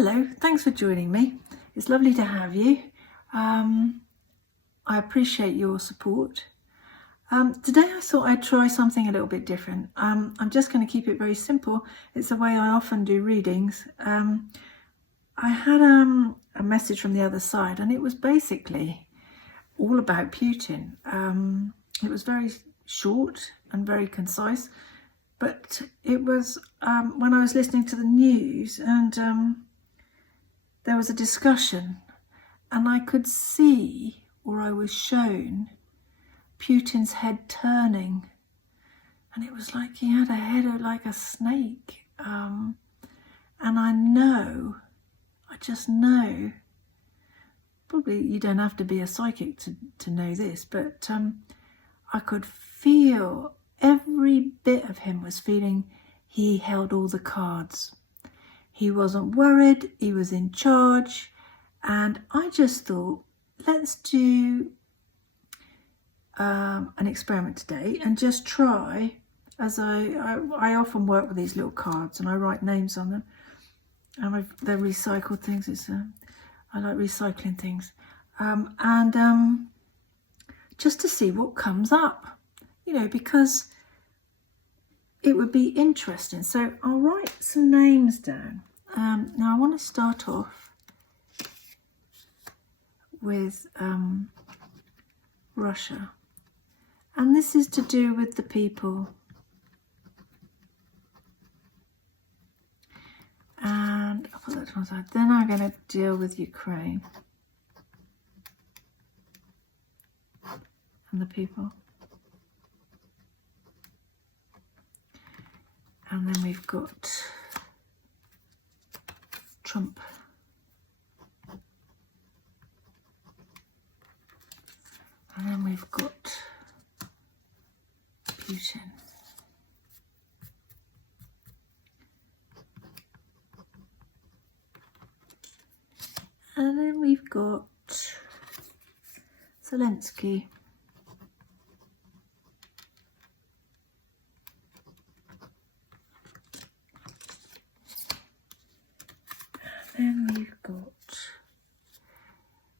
Hello, thanks for joining me. It's lovely to have you. I appreciate your support. Today I thought I'd try something a little bit different. I'm just going to keep it very simple. It's the way I often do readings. I had a message from the other side, and it was basically all about Putin. It was very short and very concise, but it was when I was listening to the news, and there was a discussion, and I could see, or I was shown, Putin's head turning, and it was like he had a head like a snake. And I just know, probably you don't have to be a psychic to know this, but I could feel every bit of him was feeling he held all the cards. He wasn't worried, he was in charge, and I just thought, let's do an experiment today and just try, as I often work with these little cards and I write names on them, and they're recycled things. I like recycling things, and just to see what comes up, because it would be interesting. So I'll write some names down. Now I want to start off with Russia, and this is to do with the people, and I'll put that to one side. Then I'm going to deal with Ukraine and the people, and then we've got Trump, and then we've got Putin, and then we've got Zelensky, and then we've got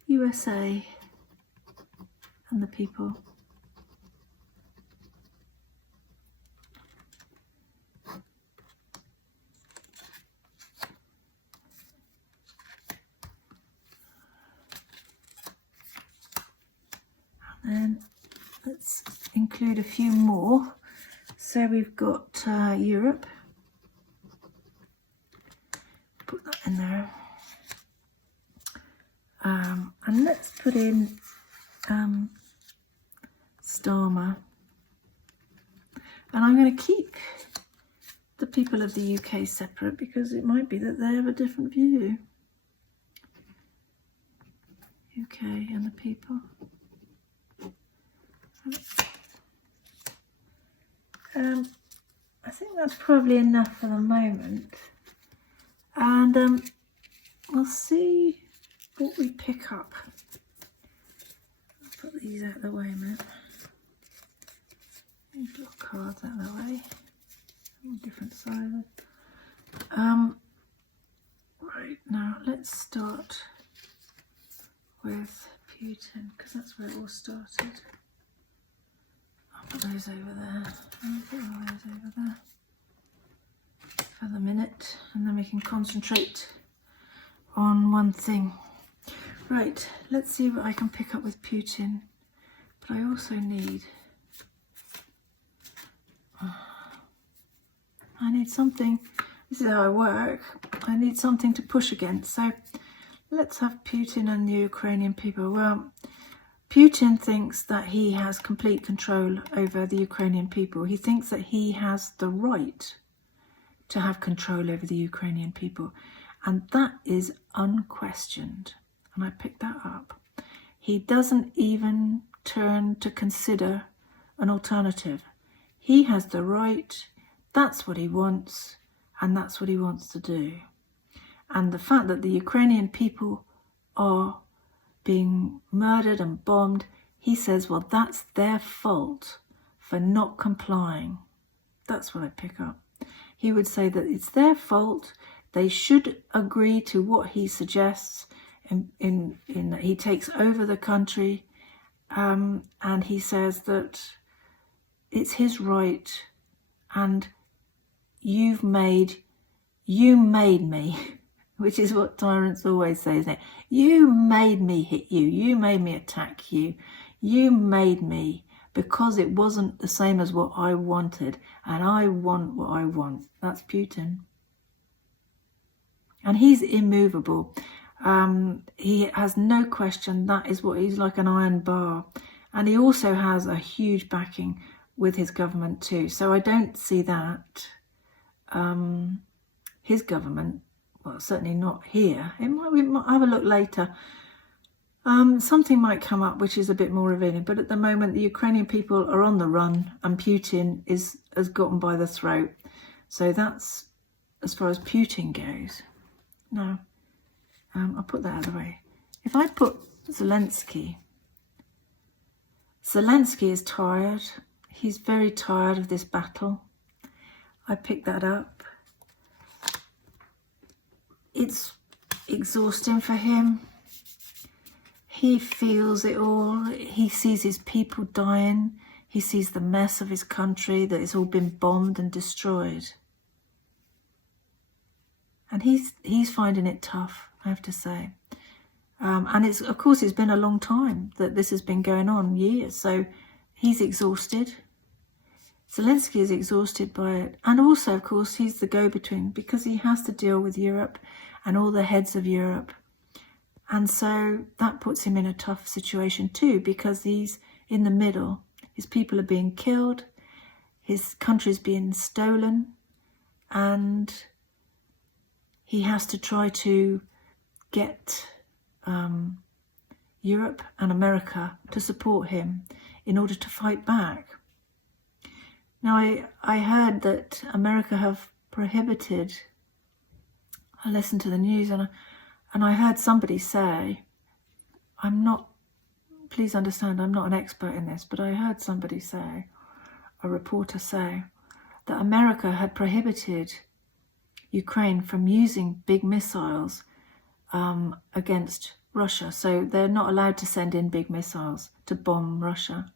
USA and the people, and let's include a few more. So we've got Europe, put that in there, and let's put in Starmer, and I'm going to keep the people of the UK separate because it might be that they have a different view. UK and the people. I think that's probably enough for the moment, and we'll see what we pick up. I'll put these out of the way a minute. These little cards out of the way, different sizes. Right, now let's start with Putin, because that's where it all started. I'll put those over there. I'll put all those over there for the minute, and then we can concentrate on one thing. Right, let's see what I can pick up with Putin, but I also need, I need something. This is how I work. I need something to push against. So let's have Putin and the Ukrainian people. Well, Putin thinks that he has complete control over the Ukrainian people. He thinks that he has the right to have control over the Ukrainian people, and that is unquestioned. And I picked that up. He doesn't even turn to consider an alternative. He has the right. That's what he wants, and that's what he wants to do. And the fact that the Ukrainian people are being murdered and bombed, he says, well, that's their fault for not complying. That's what I pick up. He would say that it's their fault they should agree to what he suggests in that he takes over the country, and he says that it's his right, and you made me, which is what tyrants always say, isn't it? You made me hit you. You made me attack you. You made me, because it wasn't the same as what I wanted, and I want what I want. That's Putin. And he's immovable. He has no question. That is what he's like, an iron bar. And he also has a huge backing with his government too. So I don't see that his government, well, certainly not here. We might have a look later. Something might come up which is a bit more revealing, but at the moment the Ukrainian people are on the run, and Putin has gotten by the throat. So that's as far as Putin goes. Now, I'll put that out of the way. If I put Zelensky is tired. He's very tired of this battle. I picked that up. It's exhausting for him. He feels it all. He sees his people dying. He sees the mess of his country, that it's all been bombed and destroyed. And he's finding it tough, I have to say. And of course, it's been a long time that this has been going on, years. So he's exhausted. Zelensky is exhausted by it. And also, of course, he's the go-between, because he has to deal with Europe and all the heads of Europe. And so that puts him in a tough situation too, because he's in the middle. His people are being killed. His country's being stolen. And he has to try to get Europe and America to support him in order to fight back. Now, I heard that America have prohibited, I listened to the news and I heard somebody say, please understand, I'm not an expert in this, but I heard somebody say, a reporter say, that America had prohibited Ukraine from using big missiles against Russia. So they're not allowed to send in big missiles to bomb Russia.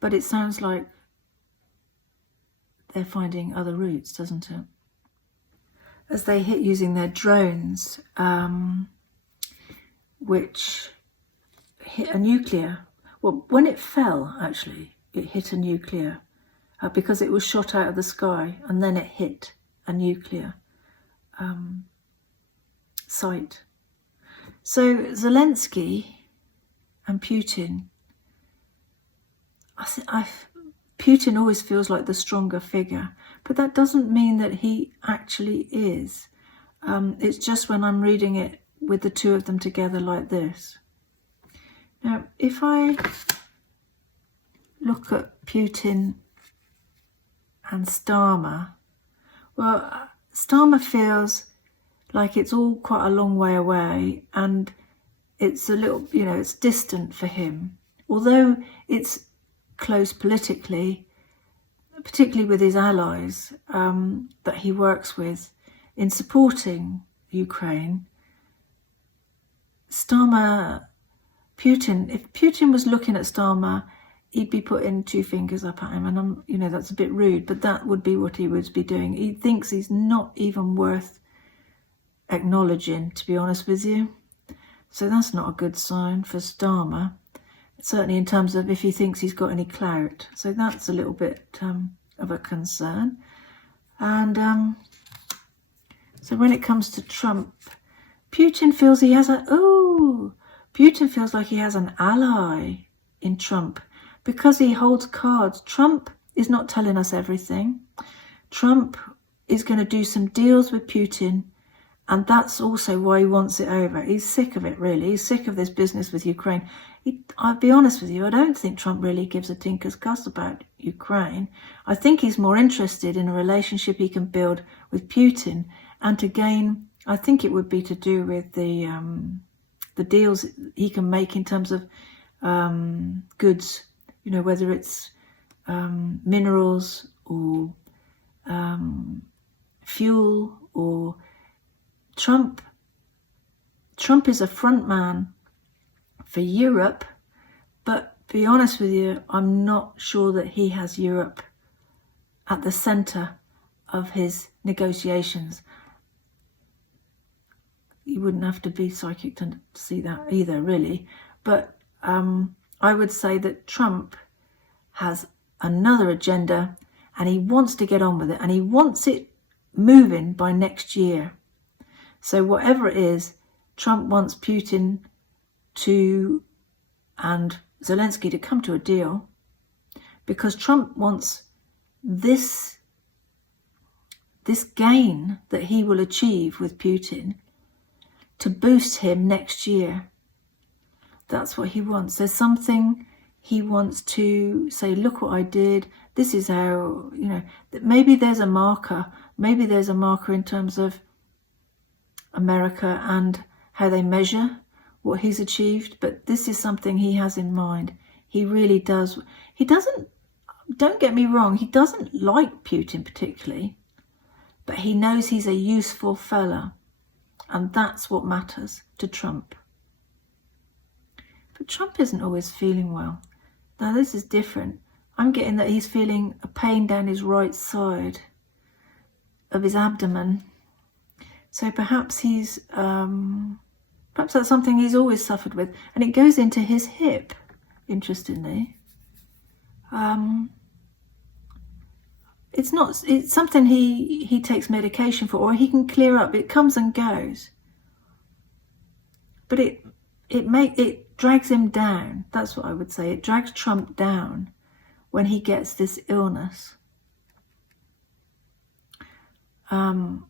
But it sounds like they're finding other routes, doesn't it? As they hit using their drones, which hit a nuclear. Well, when it fell, actually, it hit a nuclear because it was shot out of the sky, and then it hit a nuclear site. So Zelensky and Putin, Putin always feels like the stronger figure, but that doesn't mean that he actually is. It's just when I'm reading it with the two of them together like this. Now, if I look at Putin and Starmer, well, Starmer feels like it's all quite a long way away, and it's a little, it's distant for him. Although it's close politically, particularly with his allies that he works with in supporting Ukraine, Starmer, Putin, if Putin was looking at Starmer, he'd be putting two fingers up at him, and that's a bit rude, but that would be what he would be doing. He thinks he's not even worth acknowledging, to be honest with you. So that's not a good sign for Starmer, certainly in terms of if he thinks he's got any clout. So that's a little bit of a concern. And so when it comes to Trump, Putin feels Putin feels like he has an ally in Trump because he holds cards. Trump is not telling us everything. Trump is going to do some deals with Putin, and that's also why he wants it over. He's sick of it, really. He's sick of this business with Ukraine. I'll be honest with you, I don't think Trump really gives a tinker's cuss about Ukraine. I think he's more interested in a relationship he can build with Putin, and to gain, I think it would be to do with the deals he can make in terms of goods, whether it's minerals or fuel, or Trump is a front man for Europe, but to be honest with you, I'm not sure that he has Europe at the centre of his negotiations. You wouldn't have to be psychic to see that either, really. But I would say that Trump has another agenda, and he wants to get on with it, and he wants it moving by next year. So whatever it is, Trump wants Putin and Zelensky to come to a deal, because Trump wants this gain that he will achieve with Putin to boost him next year. That's what he wants. There's something he wants to say, look what I did. This is how, maybe there's a marker. Maybe there's a marker in terms of America and how they measure what he's achieved. But this is something he has in mind. He really does. He doesn't, don't get me wrong, he doesn't like Putin particularly, but he knows he's a useful fella. And that's what matters to Trump. But Trump isn't always feeling well. Now this is different. I'm getting that he's feeling a pain down his right side of his abdomen. So perhaps perhaps that's something he's always suffered with. And it goes into his hip, interestingly. It's something he takes medication for, or he can clear up. It comes and goes. But it drags him down. That's what I would say. It drags Trump down when he gets this illness. And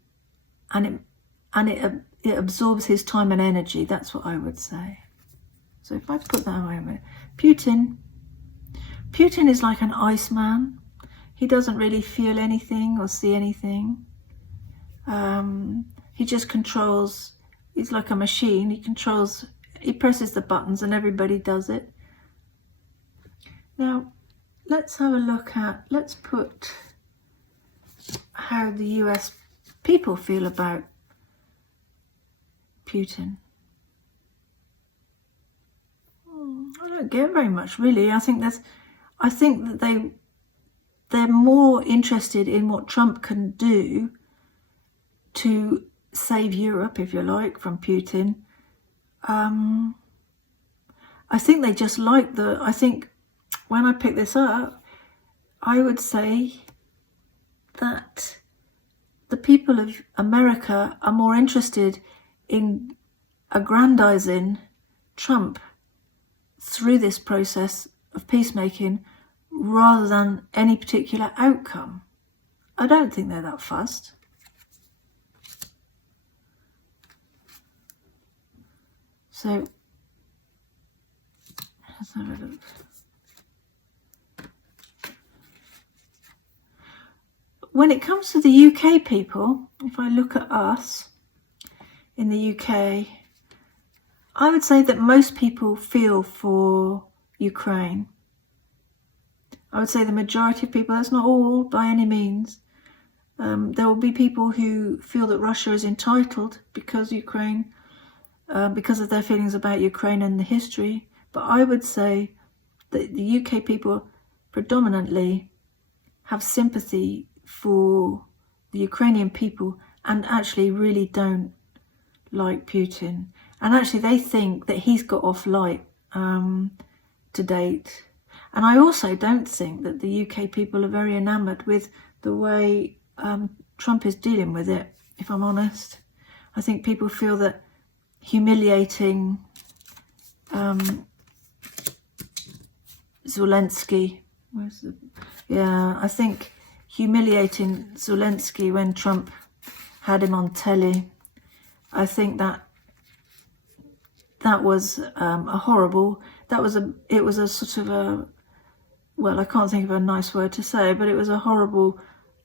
it absorbs his time and energy. That's what I would say. So if I put that away, Putin is like an iceman. He doesn't really feel anything or see anything. He just controls. He's like a machine. He presses the buttons and everybody does it. Now, let's have a look let's put how the US people feel about Putin. I don't get very much, really. I think that they're more interested in what Trump can do to save Europe, if you like, from Putin. I think they just like I think when I pick this up, I would say that the people of America are more interested in aggrandizing Trump through this process of peacemaking rather than any particular outcome. I don't think they're that fussed. So, let's have a look. When it comes to the UK people, if I look at us in the UK, I would say that most people feel for Ukraine. I would say the majority of people, that's not all by any means. There will be people who feel that Russia is entitled because of their feelings about Ukraine and the history. But I would say that the UK people predominantly have sympathy for the Ukrainian people and actually really don't like Putin. And actually they think that he's got off light to date. And I also don't think that the UK people are very enamoured with the way Trump is dealing with it, if I'm honest. I think people feel that humiliating Zelensky, I think humiliating Zelensky when Trump had him on telly, I think that was a horrible, it was a sort of a, well, I can't think of a nice word to say, but it was a horrible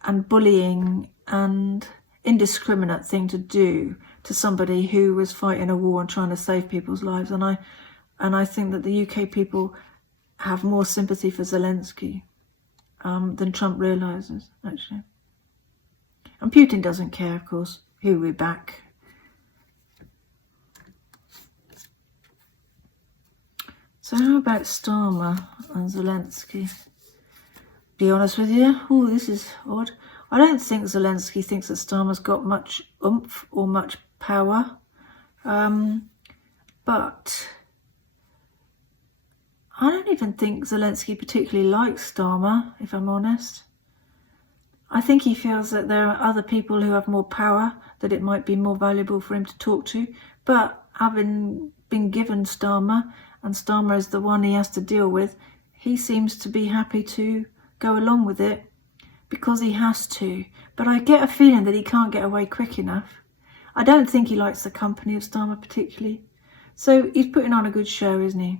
and bullying and indiscriminate thing to do to somebody who was fighting a war and trying to save people's lives. And I think that the UK people have more sympathy for Zelensky than Trump realises, actually. And Putin doesn't care, of course. He'll be back. So how about Starmer and Zelensky? Be honest with you. Oh, this is odd. I don't think Zelensky thinks that Starmer's got much oomph or much power. But I don't even think Zelensky particularly likes Starmer, if I'm honest. I think he feels that there are other people who have more power, that it might be more valuable for him to talk to. But having been given Starmer, and Starmer is the one he has to deal with, he seems to be happy to go along with it because he has to. But I get a feeling that he can't get away quick enough. I don't think he likes the company of Starmer particularly. So he's putting on a good show, isn't he?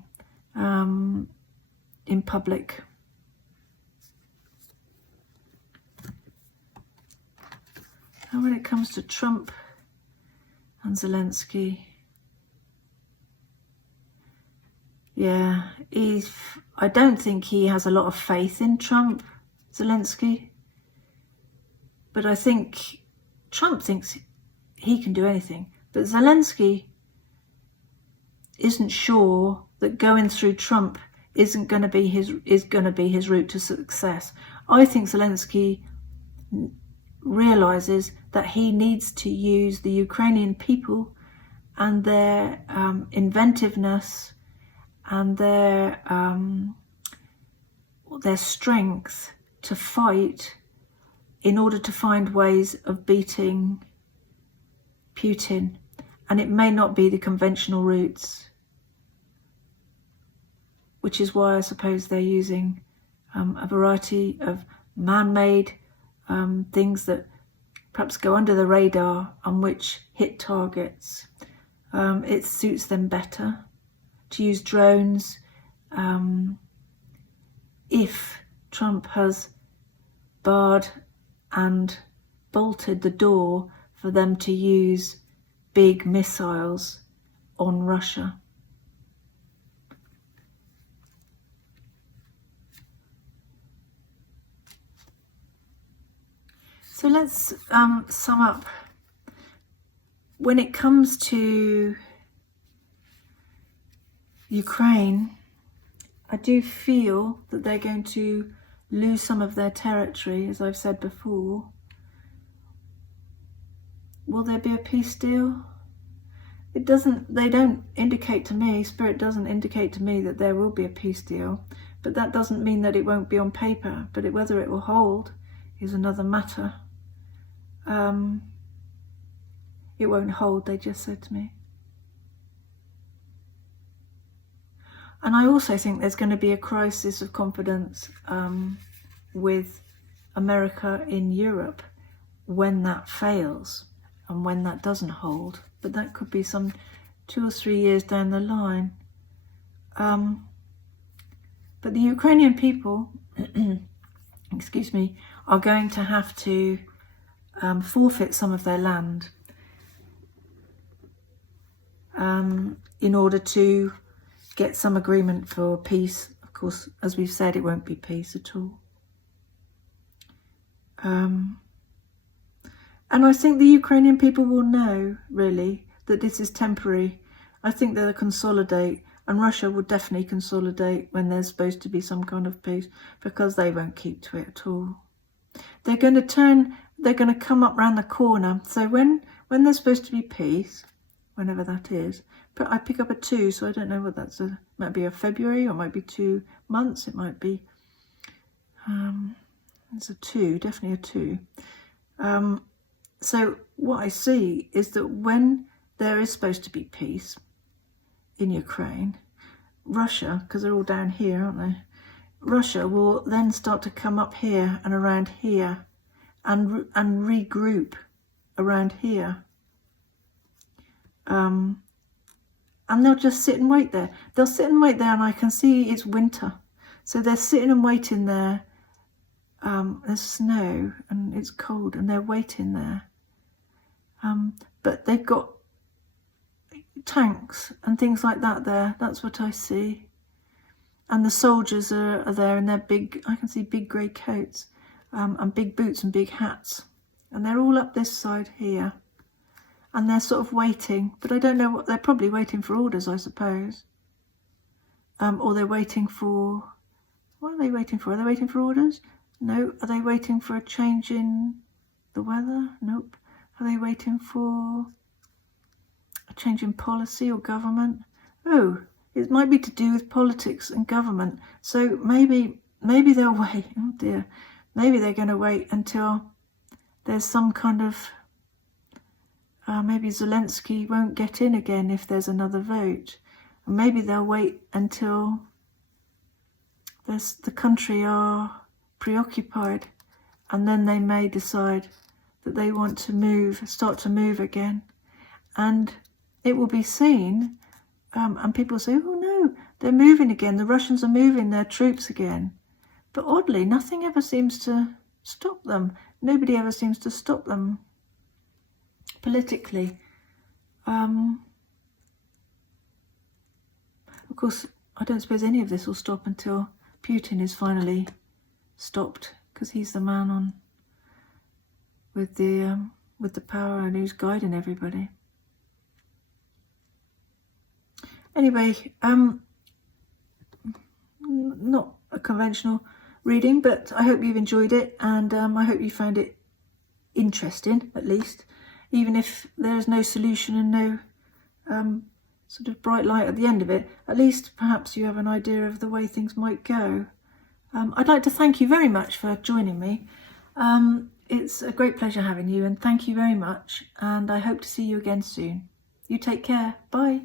In public. And when it comes to Trump and Zelensky, yeah, I don't think he has a lot of faith in Trump, Zelensky. But I think Trump thinks he can do anything. But Zelensky isn't sure that going through Trump isn't going to be his route to success. I think Zelensky realizes that he needs to use the Ukrainian people and their inventiveness and their strength to fight in order to find ways of beating Putin. And it may not be the conventional routes, which is why I suppose they're using a variety of man-made things that perhaps go under the radar and which hit targets. It suits them better to use drones. If Trump has barred and bolted the door for them to use big missiles on Russia. So let's sum up. When it comes to Ukraine, I do feel that they're going to lose some of their territory, as I've said before. Will there be a peace deal? They don't indicate to me, Spirit doesn't indicate to me that there will be a peace deal, but that doesn't mean that it won't be on paper, but whether it will hold is another matter. It won't hold, they just said to me. And I also think there's going to be a crisis of confidence with America in Europe when that fails and when that doesn't hold. But that could be some 2 or 3 years down the line. But the Ukrainian people, excuse me, are going to have to forfeit some of their land in order to get some agreement for peace. Of course, as we've said, it won't be peace at all. And I think the Ukrainian people will know, really, that this is temporary. I think they'll consolidate, and Russia will definitely consolidate when there's supposed to be some kind of peace, because they won't keep to it at all. They're going to come up round the corner. So when there's supposed to be peace, whenever that is, but I pick up a 2, so I don't know what that's. Might be a February, or it might be 2 months. It might be. It's a 2, definitely a 2. So what I see is that when there is supposed to be peace in Ukraine, Russia, because they're all down here, aren't they? Russia will then start to come up here and around here, and regroup around here. And they'll just sit and wait there. They'll sit and wait there, and I can see it's winter. So they're sitting and waiting there. There's snow and it's cold, and they're waiting there. But they've got tanks and things like that there. That's what I see. And the soldiers are there in their big, I can see big grey coats, and big boots and big hats and they're all up this side here, and they're sort of waiting, but I don't know what they're probably waiting for orders, I suppose, or they're waiting for. What are they waiting for? Are they waiting for orders? No. Are they waiting for a change in the weather? Nope. Are they waiting for a change in policy or government? Oh, it might be to do with politics and government. So maybe they'll wait. Oh dear. Maybe they're going to wait until there's some kind of, maybe Zelensky won't get in again if there's another vote. And maybe they'll wait until the country are preoccupied, and then they may decide that they want to start to move again. And it will be seen, and people say, oh no, they're moving again, the Russians are moving their troops again. But oddly, nothing ever seems to stop them. Nobody ever seems to stop them politically. Of course, I don't suppose any of this will stop until Putin is finally stopped, because he's the man on with the power and who's guiding everybody. Anyway, not a conventional reading, but I hope you've enjoyed it, and I hope you found it interesting, at least, even if there's no solution and no sort of bright light at the end of it. At least perhaps you have an idea of the way things might go. I'd like to thank you very much for joining me. It's a great pleasure having you, and thank you very much, and I hope to see you again soon. You take care. Bye.